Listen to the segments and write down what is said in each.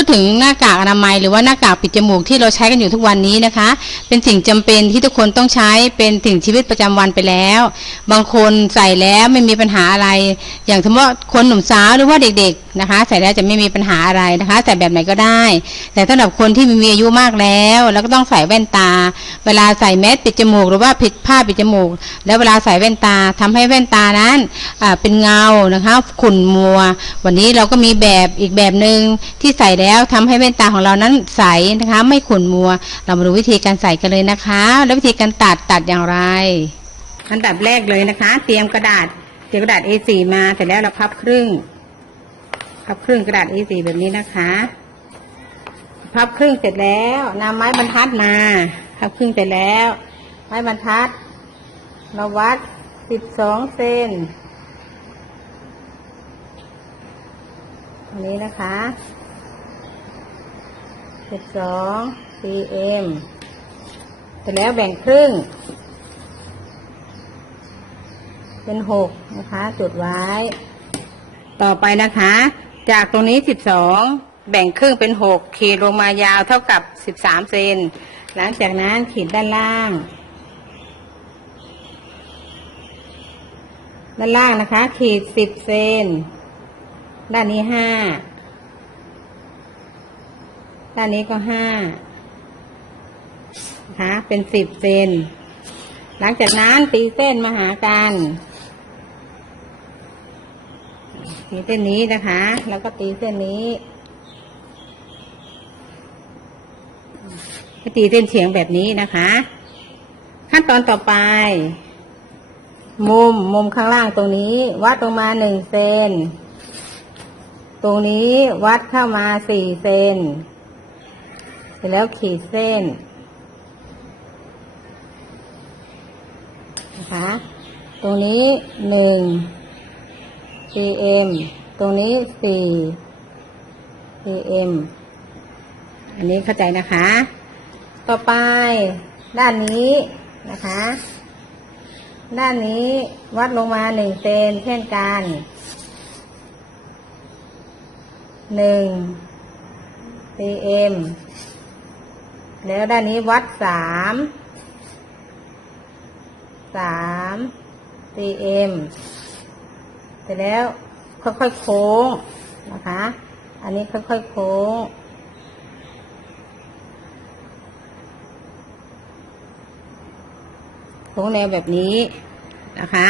พูดถึงหน้ากากอนามัยหรือว่าหน้ากากปิดจมูกที่เราใช้กันอยู่ทุกวันนี้นะคะ เป็นสิ่งจำเป็นที่ทุกคนต้องใช้เป็นสิ่งชีวิตประจำวันไปแล้ว บางคนใส่แล้วไม่มีปัญหาอะไร อย่างสมมติคนหนุ่มสาวหรือว่าเด็กๆ นะคะ ใส่แล้วจะไม่มีปัญหาอะไรนะคะ ใส่แบบไหนก็ได้ แต่สำหรับคนที่มีอายุมากแล้ว แล้วก็ต้องใส่แว่นตา เวลาใส่แมสปิดจมูก หรือว่าผิดผ้าปิดจมูก แล้วเวลาใส่แว่นตาทำให้แว่นตานั้นเป็นเงานะคะขุ่นมัว วันนี้เราก็มีแบบอีกแบบหนึ่งที่ใส่แล้วทำให้แว่นตาของเรานั้นใสนะคะ ไม่ขุ่นมัว เรามาดูวิธีการใส่กันเลยนะคะ แล้ววิธีการตัดตัดอย่างไรอันดับแรกเลยนะคะ เตรียมกระดาษเตรียมกระดาษ A4 มาเสร็จแล้วเราพับครึ่ง พับครึ่งกระดาษ A4 แบบนี้นะคะ พับครึ่งเสร็จแล้วนำไม้บรรทัดมา พับครึ่งเสร็จแล้ว ไม้บรรทัดเราวัดสิบสองเซนอันนี้นะคะสิบสอง cm เสร็จแล้วแบ่งครึ่ง เป็นหกนะคะ จุดไว้ ต่อไปนะคะ จากตรงนี้สิบสองแบ่งครึ่งเป็นหกขีดลงมายาวเท่ากับสิบสามเซนหลังจากนั้นขีดด้านล่าง ด้านล่างนะคะ ขีดสิบเซนด้านนี้ห้าด้านนี้ก็ห้านะคะเป็นสิบเซนหลังจากนั้นตีเส้นมาหากัน ตีเส้นนี้นะคะ แล้วก็ตีเส้นนี้ให้ตีเส้นเฉียงแบบนี้นะคะ ขั้นตอนต่อไป มุมมุมข้างล่างตรงนี้ วัดลงมาหนึ่งเซนตรงนี้วัดเข้ามาสี่เซนเสร็จแล้วขีดเส้นนะคะ ตรงนี้หนึ่ง cm ตรงนี้สี่ cm อันนี้เข้าใจนะคะ ต่อไปด้านนี้นะคะ ด้านนี้วัดลงมาหนึ่งเซนเช่นกันหนึ่ง cm แล้วด้านนี้วัดสามสาม cm สร็จแล้ว ค่อยๆโค้งนะคะ อันนี้ค่อยๆโค้ง โค้งแนวแบบนี้นะคะ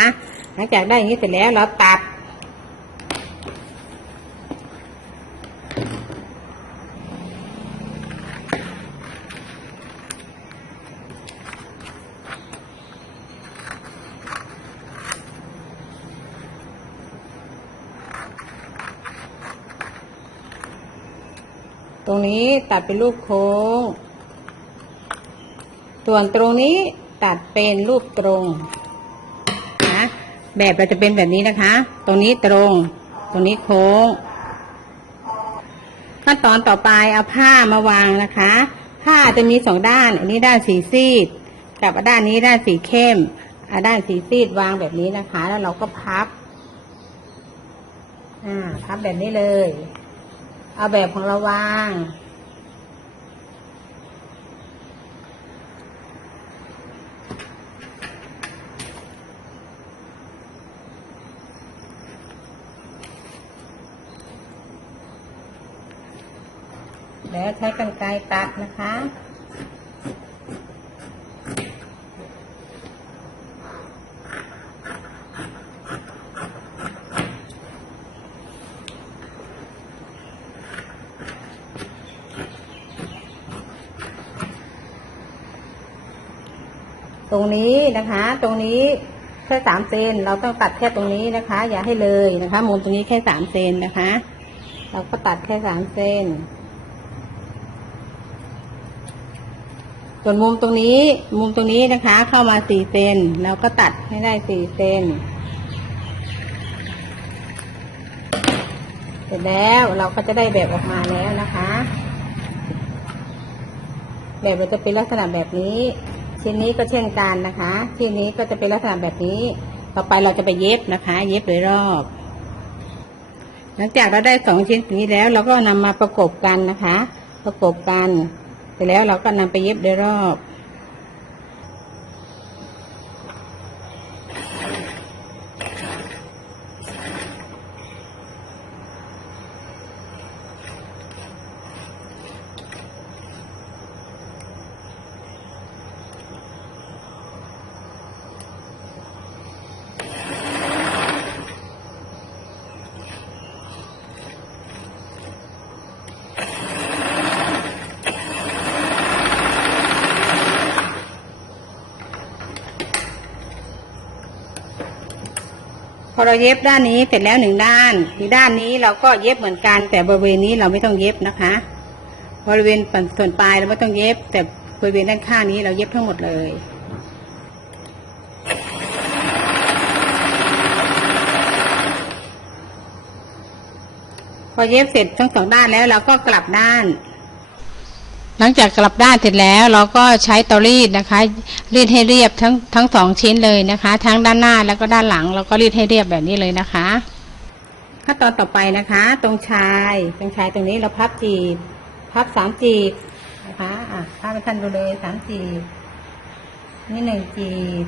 หลังจากได้อย่างนี้เสร็จแล้วเราตัด ตรงนี้ตัดเป็นรูปโค้ง ส่วนตรงนี้ตัดเป็นรูปตรงนะแบบเราจะเป็นแบบนี้นะคะ ตรงนี้ตรง ตรงนี้โค้ง ขั้นตอนต่อไปเอาผ้ามาวางนะคะ ผ้าจะมีสองด้าน อันนี้ด้านสีซีด กับด้านนี้ด้านสีเข้มอ่าด้านสีซีดวางแบบนี้นะคะ แล้วเราก็พับ อ่า พับแบบนี้เลย เอาแบบของเราวาง แล้วใช้กรรไกรตัดนะคะ ตรงนี้นะคะ ตรงนี้แค่สามเซนเราต้องตัดแค่ตรงนี้นะคะ อย่าให้เลยนะคะมุมตรงนี้แค่สามเซนนะคะ เราก็ตัดแค่สามเซนส่วนมุมตรงนี้ มุมตรงนี้นะคะ เข้ามาสี่เซนเราก็ตัดให้ได้สี่เซนเสร็จแล้วเราก็จะได้แบบออกมาแล้วนะคะ แบบมันจะเป็นลักษณะแบบนี้ ชิ้นนี้ก็เช่นกันนะคะชิ้นนี้ก็จะเป็นลักษณะแบบนี้ ต่อไปเราจะไปเย็บนะคะ เย็บโดยรอบ หลังจากเราได้สองชิ้นนี้แล้ว เราก็นำมาประกบกันนะคะ ประกบกันเสร็จแล้วเราก็นำไปเย็บโดยรอบ อเราเย็บด้านนี้เสร็จแล้วหนึ่งด้านอีกด้านนี้เราก็เย็บเหมือนกัน แต่บริเวณนี้เราไม่ต้องเย็บนะคะ บริเวณส่วนปลายเราไม่ต้องเย็บ แต่บริเวณด้านข้างนี้เราเย็บทั้งหมดเลยพอเย็บเสร็จทั้งสองด้านแล้วเราก็กลับด้าน หลังจากกลับด้านเสร็จแล้วเราก็ใช้เตารีดนะคะ รีดให้เรียบทั้งทั้งสองชิ้นเลยนะคะ ทั้งด้านหน้าแล้วก็ด้านหลังเราก็รีดให้เรียบแบบนี้เลยนะคะ ขั้นตอนต่อไปนะคะ ตรงชายตรงชายตรงนี้เราพับจีบ พับสามจีบนะคะอะพับให้ท่านดูเลยสามจีบนี่หนึ่งจีบ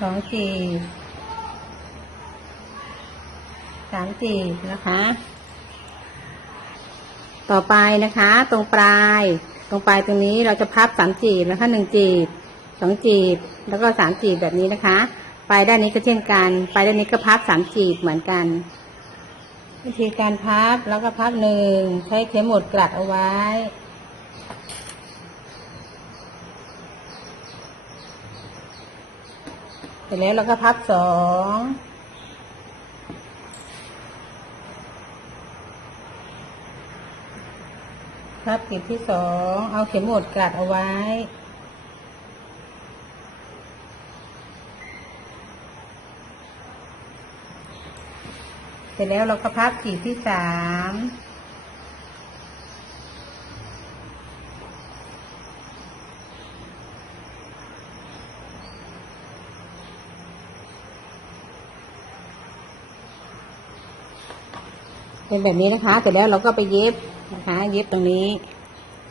สองจีบสามจีบนะคะ ต่อไปนะคะ ตรงปลาย ตรงปลายตรงนี้เราจะพับสามจีบนะคะหนึ่งจีบสองจีบ แล้วก็สามจีบแบบนี้นะคะ ปลายด้านนี้ก็เช่นกัน ปลายด้านนี้ก็พับสามจีบเหมือนกัน วิธีการพับแล้วก็พับหนึ่งใช้เข็มหมุดกลัดเอาไว้ เสร็จแล้วเราก็พับสอง พับกีบที่สอง เอาเข็มหมดกลัดเอาไว้ เสร็จแล้วเราก็พับกีบที่สามเป็นแบบนี้นะคะ เสร็จแล้วเราก็ไปเย็บ นะคะ เย็บตรงนี้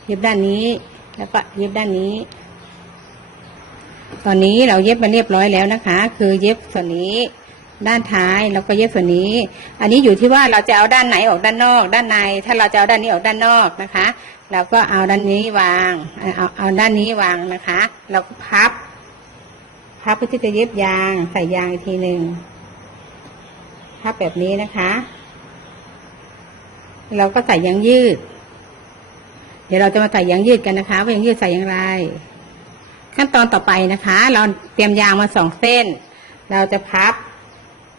เย็บด้านนี้ แล้วก็เย็บด้านนี้ ตอนนี้เราเย็บมาเรียบร้อยแล้วนะคะ คือเย็บส่วนนี้ ด้านท้ายแล้วก็เย็บส่วนนี้ อันนี้อยู่ที่ว่าเราจะเอาด้านไหนออกด้านนอก ด้านใน ถ้าเราจะเอาด้านนี้ออกด้านนอกนะคะเราก็เอาด้านนี้วาง เอาเอาด้านนี้วางนะคะ เราก็พับ พับเพื่อที่จะเย็บยาง ใส่ยางอีกทีหนึ่งพับแบบนี้นะคะ เราก็ใส่ยางยืด เดี๋ยวเราจะมาใส่ยางยืดกันนะคะ ว่ายางยืดใส่อย่างไร ขั้นตอนต่อไปนะคะ เราเตรียมยางมาสองเส้น เราจะพับ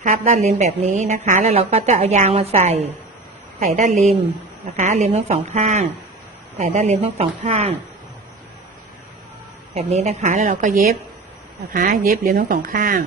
พับด้านริมแบบนี้นะคะ แล้วเราก็จะเอายางมาใส่ ใส่ด้านริมนะคะริมทั้งสองข้าง ใส่ด้านริมทั้งสองข้าง แบบนี้นะคะ แล้วเราก็เย็บนะคะ เย็บริมทั้งสองข้าง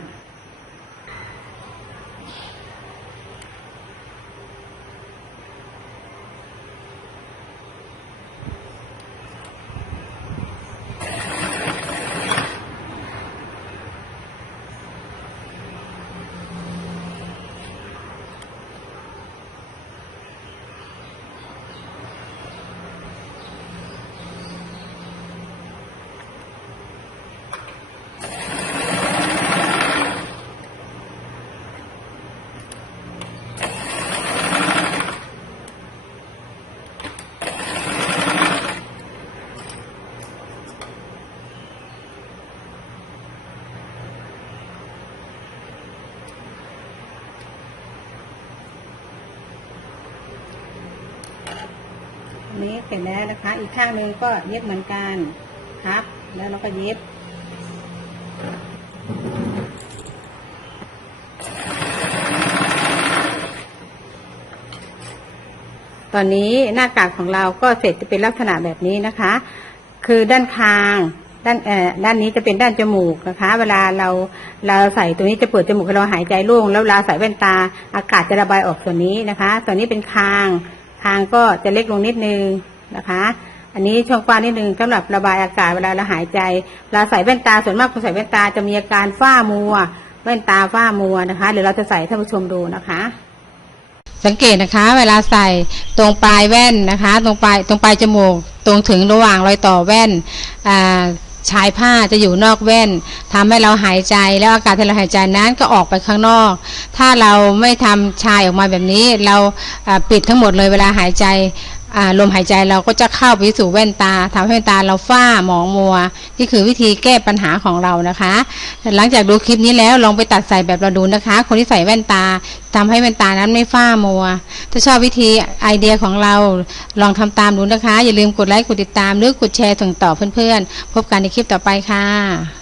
ร็จแล้วนะคะ อีกข้างหนึ่งก็เย็บเหมือนกันครับแล้วเราก็เย็บตอนนี้หน้ากากของเราก็เสร็จจะเป็นลักษณะแบบนี้นะคะ คือด้านคาง ด้านเอ่อด้านนี้จะเป็นด้านจมูกนะคะ เวลาเราเราใส่ตรงนี้จะเปิดจมูกให้เราหายใจโล่งแล้วเวลาใส่แว่นตา อากาศจะระบายออกส่วนนี้นะคะ ส่วนนี้เป็นคาง คางก็จะเล็กลงนิดนึง นะคะ อันนี้ช่องกว้างนิดนึงสำหรับระบายอากาศเวลาเราหายใจเวลาใส่แว่นตาส่วนมากคนใส่แว่นตาจะมีอาการฝ้ามัว แว่นตาฝ้ามัวนะคะเดี๋ยวเราจะใส่ท่านผู้ชมดูนะคะสังเกตนะคะ เวลาใส่ตรงปลายแว่นนะคะ ตรงปลายตรงปลายจมูก ตรงถึงระหว่างรอยต่อแว่นอ่าชายผ้าจะอยู่นอกแว่นทำให้เราหายใจแล้วอากาศที่เราหายใจนั้นก็ออกไปข้างนอก ถ้าเราไม่ทำชายออกมาแบบนี้ เราปิดทั้งหมดเลยเวลาหายใจ ลมหายใจเราก็จะเข้าไปสู่แว่นตาทำให้แว่นตาเราฝ้าหมองมัว นี่คือวิธีแก้ปัญหาของเรานะคะ หลังจากดูคลิปนี้แล้วลองไปตัดใส่แบบเราดูนะคะ คนที่ใส่แว่นตาทำให้แว่นตานั้นไม่ฝ้ามัว ถ้าชอบวิธีไอเดียของเราลองทำตามดูนะคะ อย่าลืมกดไลค์กดติดตามหรือกดแชร์ส่งต่อเพื่อนๆ พบกันในคลิปต่อไปค่ะ